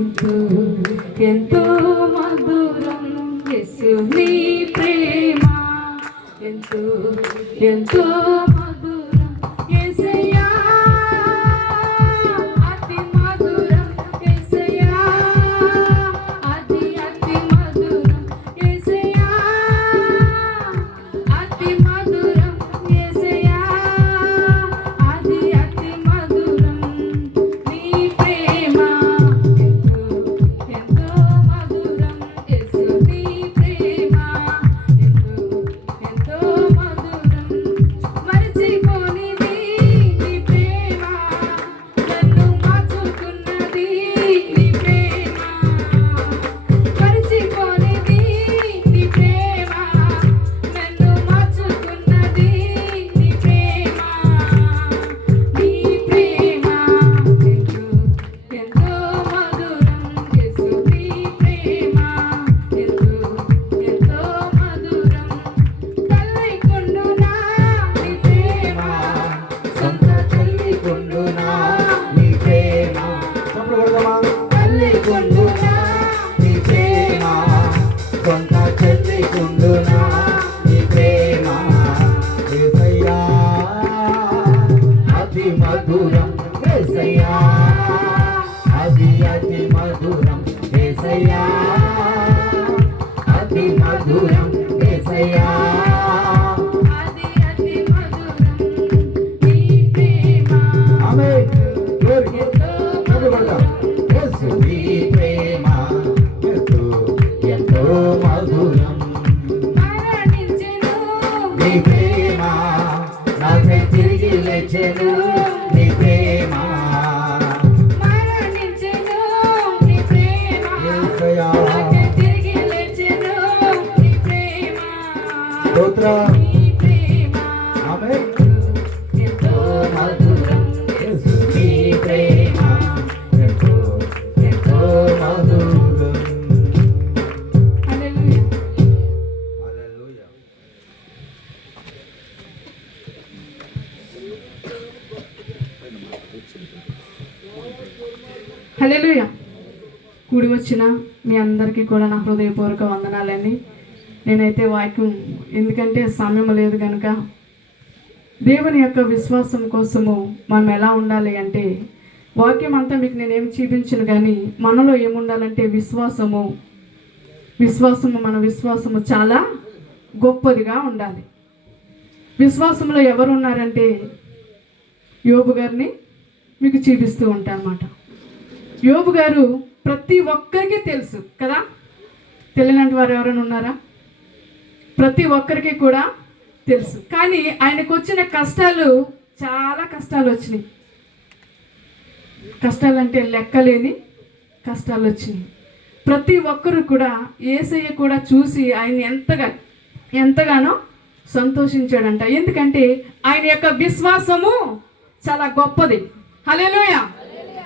ఎంతో ఎంతో మధురం యేసు నీ ప్రేమ ఎంతో ఎంతో మధురం యేసయ్యా అతి మధురం యేసయ్యా అతి అతి మధురం యేసయ్యా అతి మధురం యేసయ్యా అతి అతి మధురం నీ ప్రేమ ఎంతో ఎంతో మధురం యేసు నీ ప్రేమ ఎంతో ఎంతో మధురం మరచిపోనిది నీ ప్రేమ నన్ను మార్చుకున్నది నీ ప్రేమ మరచిపోనిది నీ ప్రేమ నన్ను మార్చుకున్నది నీ ప్రేమ నీ ప్రేమ ఎంతో ఎంతో మధురం యేసు నీ ప్రేమ ఎంతో ఎంతో మధురం తల్లి కొండునా నీ ప్రేమ సొంత తల్లి కొండునా నీ ప్రేమ తల్లి కొండునా నీ ప్రేమ సొంత తల్లి కొండునా నీ ప్రేమ యేసయ్యా అతి మధురం యేసయ్యా అతి అతి మధురం యేసయ్యా అతి మధురం యేసయ్యా అది అతి మధురం నీ ప్రేమ ఆమేన్ గ్లోరీ ఎంతో చదువుకుందాం యేసు నీ ప్రేమ ఎంతో ఎంతో మధురం మరణించెను నీ ప్రేమ నాపై తిరిగి లేచెను నీ ప్రేమ మరణించెను నీ ప్రేమ యేసయ్యా నాకై తిరిగి లేచెను నీ ప్రేమ స్తోత్రం నీ ప్రేమ ఆమేన్ ఎంతో మధురం యేసు నీ ప్రేమ ఎంతో ఎంతో మధురం హల్లెలూయా హల్లెలూయా హల్లెలూయా కూడి వచ్చిన మీ అందరికీ కూడా నా హృదయపూర్వక వందనాలండి. నేనైతే వాక్యం ఎందుకంటే సమయం లేదు కనుక దేవుని యొక్క విశ్వాసం కోసము మనం ఎలా ఉండాలి అంటే వాక్యం అంతా మీకు నేనేం చూపించను కానీ మనలో ఏముండాలంటే విశ్వాసము మన విశ్వాసము చాలా గొప్పదిగా ఉండాలి. విశ్వాసంలో ఎవరు ఉన్నారంటే యోబు గారిని మీకు చూపిస్తూ ఉంటాను అన్నమాట. యోబు గారు ప్రతి ఒక్కరికి తెలుసు కదా, తెలియనంటి వారు ఎవరైనా ఉన్నారా? ప్రతి ఒక్కరికి కూడా తెలుసు. కానీ ఆయనకు వచ్చిన కష్టాలు చాలా కష్టాలు వచ్చినాయి. కష్టాలు అంటే లెక్కలేని కష్టాలు వచ్చినాయి. ప్రతి ఒక్కరు కూడా యేసయ్య కూడా చూసి ఆయన ఎంతగానో సంతోషించాడంట. ఎందుకంటే ఆయన యొక్క విశ్వాసము చాలా గొప్పది. హల్లెలూయా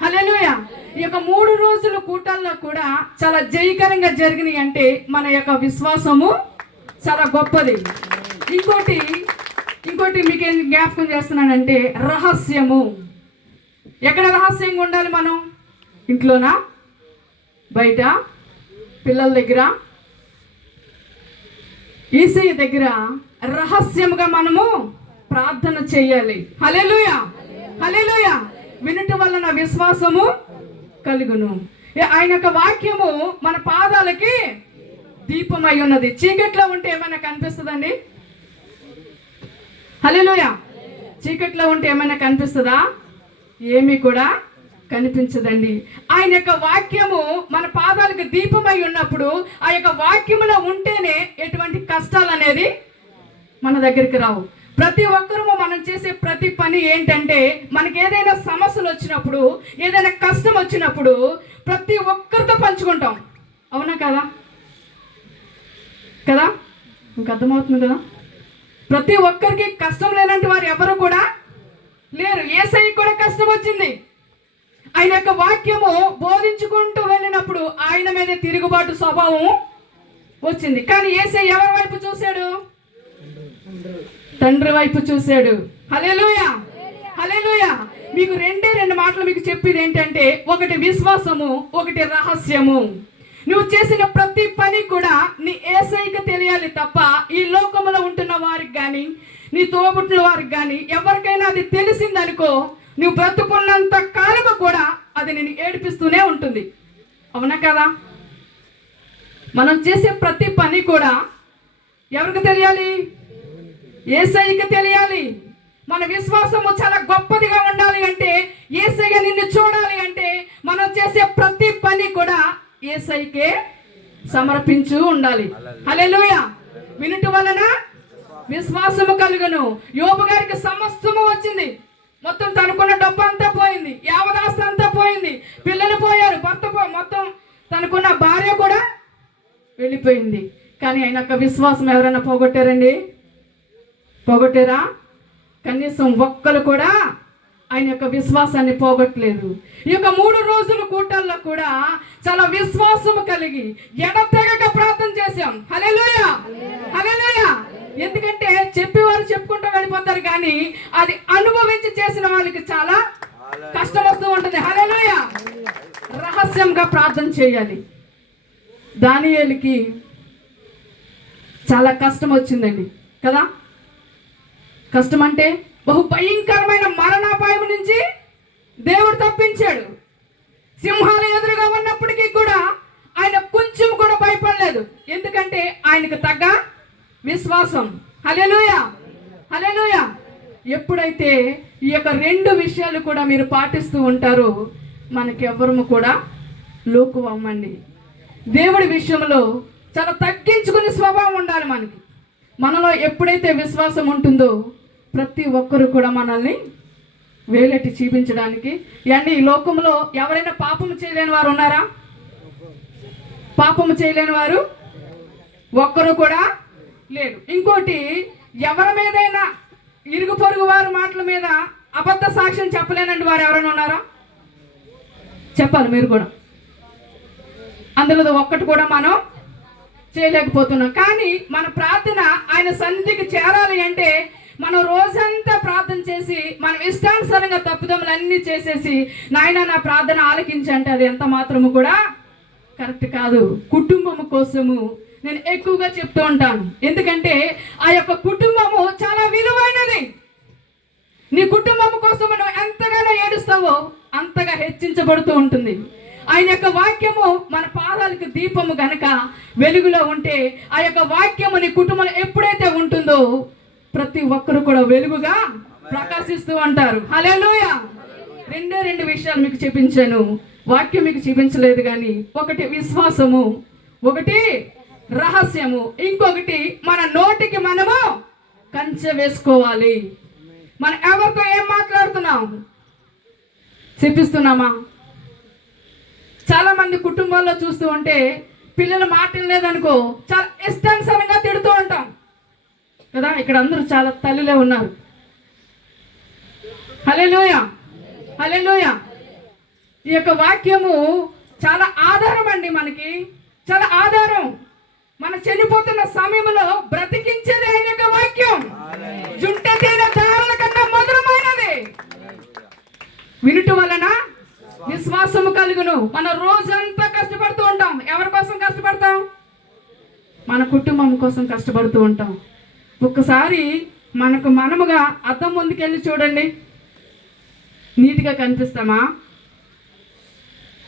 హల్లెలూయా. ఈ యొక్క 3 రోజుల కూటాల్లో కూడా చాలా జయకరంగా జరిగినాయి అంటే మన యొక్క విశ్వాసము చాలా గొప్పది. ఇంకోటి మీకు ఏం జ్ఞాపకం చేస్తున్నానంటే రహస్యము. ఎక్కడ రహస్యంగా ఉండాలి మనం? ఇంట్లోనా, బయట, పిల్లల దగ్గర, యేసయ్య దగ్గర రహస్యముగా మనము ప్రార్థన చేయాలి. హల్లెలూయా హల్లెలూయా. వినుట వలన విశ్వాసము కలుగును. ఆయన యొక్క వాక్యము మన పాదాలకి దీపమై ఉన్నది. చీకట్లో ఉంటే ఏమైనా కనిపిస్తుందండి? హల్లెలూయా. చీకట్లో ఉంటే ఏమైనా కనిపిస్తుందా? ఏమీ కూడా కనిపించదండి. ఆయన యొక్క వాక్యము మన పాదాలకు దీపమై ఉన్నప్పుడు ఆ యొక్క వాక్యములో ఉంటేనే ఎటువంటి కష్టాలు అనేది మన దగ్గరికి రావు. ప్రతి ఒక్కరూ మనం చేసే ప్రతి పని ఏంటంటే మనకి ఏదైనా సమస్యలు వచ్చినప్పుడు, ఏదైనా కష్టం వచ్చినప్పుడు ప్రతి ఒక్కరితో పంచుకుంటాం. అవునా కదా? కదా? మీకు అర్థమవుతుంది కదా? ప్రతి ఒక్కరికి కష్టం లేనంటి వారు ఎవరు కూడా లేరు. యేసయ్య కూడా కష్టం వచ్చింది. ఆయన యొక్క వాక్యము బోధించుకుంటూ వెళ్ళినప్పుడు ఆయన మీద తిరుగుబాటు స్వభావం వచ్చింది. కానీ యేసయ్య ఎవరి వైపు చూశాడు? తండ్రి వైపు చూశాడు. హల్లెలూయా హల్లెలూయా. మీకు రెండు మాటలు మీకు చెప్పేది ఏంటంటే, ఒకటి విశ్వాసము, ఒకటి రహస్యము. నువ్వు చేసిన ప్రతి పని కూడా నీ యేసయ్యకి తెలియాలి తప్ప ఈ లోకంలో ఉంటున్న వారికి కానీ, నీ తోబుట్టిన వారికి కానీ ఎవరికైనా అది తెలిసిందనుకో, నువ్వు బ్రతుకున్నంత కాలము కూడా అది నేను ఏడిపిస్తూనే ఉంటుంది. అవునా కదా? మనం చేసే ప్రతి పని కూడా ఎవరికి తెలియాలి? యేసయ్యకి తెలియాలి. మన విశ్వాసము చాలా గొప్పదిగా ఉండాలి అంటే, యేసయ్య నిన్ను చూడాలి అంటే, మనం చేసే ప్రతి పని కూడా యేసయ్యకే సమర్పించు ఉండాలి. హల్లెలూయా. వినుట వలన విశ్వాసము కలుగును. యోబు గారికి సమస్తము వచ్చింది, మొత్తం తనకున్న డబ్బు అంతా పోయింది, యావదాస్తి అంతా పోయింది, పిల్లలు పోయారు, భర్త మొత్తం తనకున్న భార్య కూడా వెళ్ళిపోయింది. కానీ ఆయన యొక్క విశ్వాసం ఎవరైనా పోగొట్టారండి? పోగొట్టారా? కనీసం ఒక్కరు కూడా ఆయన యొక్క విశ్వాసాన్ని పోగొట్టలేదు. ఈ యొక్క 3 రోజుల కూటాల్లో కూడా చాలా విశ్వాసము కలిగి ఎడతెగక ప్రార్థన చేశాం. హల్లెలూయా, హల్లెలూయా. ఎందుకంటే చెప్పేవారు చెప్పుకుంటూ వెళ్ళిపోతారు, కానీ అది అనుభవించి చేసిన వాళ్ళకి చాలా కష్టం వస్తూ ఉంటుంది. హల్లెలూయా. రహస్యంగా ప్రార్థన చేయాలి. దానియేలుకి చాలా కష్టం వచ్చిందండి కదా. కష్టం అంటే బహు భయంకరమైన మరణాపాయం నుంచి దేవుడు తప్పించాడు. సింహాలు ఎదురుగా ఉన్నప్పటికీ కూడా ఆయన కొంచెం కూడా భయపడలేదు. ఎందుకంటే ఆయనకు తగ్గ విశ్వాసం. హల్లెలూయా, హల్లెలూయా. ఎప్పుడైతే ఈ యొక్క 2 విషయాలు కూడా మీరు పాటిస్తూ ఉంటారో మనకెవ్వరము కూడా లోకువమ్మండి. దేవుడి విషయంలో చాలా తగ్గించుకునే స్వభావం ఉండాలి మనకి. మనలో ఎప్పుడైతే విశ్వాసం ఉంటుందో ప్రతి ఒక్కరు కూడా మనల్ని వేలెట్టి చూపించడానికి. అంటే ఈ లోకంలో ఎవరైనా పాపము చేయలేని వారు ఉన్నారా? పాపము చేయలేని వారు ఒక్కరు కూడా లేరు. ఇంకోటి, ఎవరి మీదైనా ఇరుగు పొరుగు వారి మాటల మీద అబద్ధ సాక్ష్యం చెప్పలేనండి వారు ఎవరైనా ఉన్నారా? చెప్పాలి మీరు కూడా. అందులో ఒక్కటి కూడా మనం చేయలేకపోతున్నాం. కానీ మన ప్రార్థన ఆయన సన్నిధికి చేరాలి అంటే మనం రోజంతా ప్రార్థన చేసి మనం ఇష్టానుసారంగా తప్పుదములన్నీ చేసేసి నాయన నా ప్రార్థన ఆలకించంటే అది ఎంత మాత్రము కూడా కరెక్ట్ కాదు. కుటుంబము కోసము నేను ఎక్కువగా చెప్తూ ఉంటాను. ఎందుకంటే ఆ యొక్క కుటుంబము చాలా విలువైనది. నీ కుటుంబం కోసం నువ్వు ఎంతగానో ఏడుస్తావో అంతగా హెచ్చించబడుతూ ఉంటుంది. ఆయన యొక్క వాక్యము మన పాదాలకు దీపము గనక వెలుగులో ఉంటే ఆ యొక్క వాక్యము నీ కుటుంబంలో ఎప్పుడైతే ఉంటుందో ప్రతి ఒక్కరు కూడా వెలుగుగా ప్రకాశిస్తూ ఉంటారు. హల్లెలూయా. 2 విషయాలు మీకు చూపించాను. వాక్యం మీకు చూపించలేదు, కానీ ఒకటి విశ్వాసము, ఒకటి రహస్యము, ఇంకొకటి మన నోటికి మనము కంచె వేసుకోవాలి. మనం ఎవరితో ఏం మాట్లాడుతున్నాం చెప్పిస్తున్నామా? చాలా మంది కుటుంబాల్లో చూస్తూ ఉంటే పిల్లలు మాటలు లేదనుకో చాలా ఇష్టానుసారంగా తిడుతూ ఉంటాం కదా. ఇక్కడ అందరూ చాలా తల్లిలే ఉన్నారు. హల్లెలూయా, హల్లెలూయా. ఈ యొక్క వాక్యము చాలా ఆధారం అండి, మనకి చాలా ఆధారం. మన చనిపోతున్న సమయంలో బ్రతికించేది ఆయన యొక్క వాక్యం. జుంట తేనె దారుల కన్నా మధురమైనది. వినుట వలన విశ్వాసము కలుగును. మన రోజంతా కష్టపడుతూ ఉంటాం. ఎవరి కోసం కష్టపడతాం? మన కుటుంబం కోసం కష్టపడుతూ ఉంటాం. ఒక్కసారి మనకు మనముగా అద్దం ముందుకెళ్ళి చూడండి. నీట్గా కనిపిస్తామా?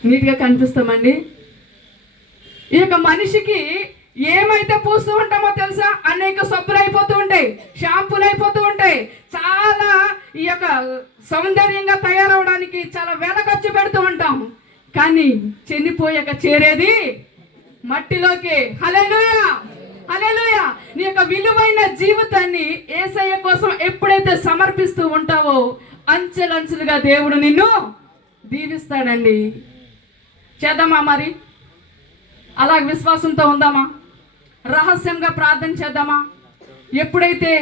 నీట్గా కనిపిస్తామండి. ఈ యొక్క మనిషికి ఏమైతే పూస్తూ ఉంటామో తెలుసా? అనేక సబ్బులు అయిపోతూ ఉంటాయి, షాంపూలు అయిపోతూ ఉంటాయి. చాలా ఈ యొక్క సౌందర్యంగా తయారవడానికి చాలా వేల ఖర్చు పెడుతూ ఉంటాం. కానీ చనిపోయాక చేరేది మట్టిలోకి. హల్లెలూయా, హల్లెలూయా. నీ యొక్క విలువైన జీవితాన్ని యేసయ్య కోసం ఎప్పుడైతే సమర్పిస్తూ ఉంటావో అంచెలంచెలుగా దేవుడు నిన్ను దీవిస్తాడండి. చేద్దామా మరి? అలా విశ్వాసంతో ఉందామా? రహస్యంగా ప్రార్థన చేద్దామా? ఎప్పుడైతే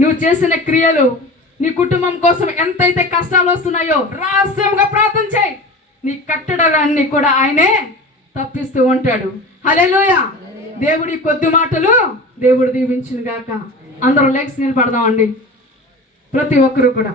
నువ్వు చేసిన క్రియలు నీ కుటుంబం కోసం ఎంతైతే కష్టాలు వస్తున్నాయో రహస్యంగా ప్రార్థన చేయి. నీ కట్టడాలన్నీ కూడా ఆయనే తప్పిస్తూ ఉంటాడు. హల్లెలూయా. దేవుడి కొద్ది మాటలు దేవుడు దీవించును గాక. అందరూ లేచి నిలబడదామండి, ప్రతి ఒక్కరు కూడా.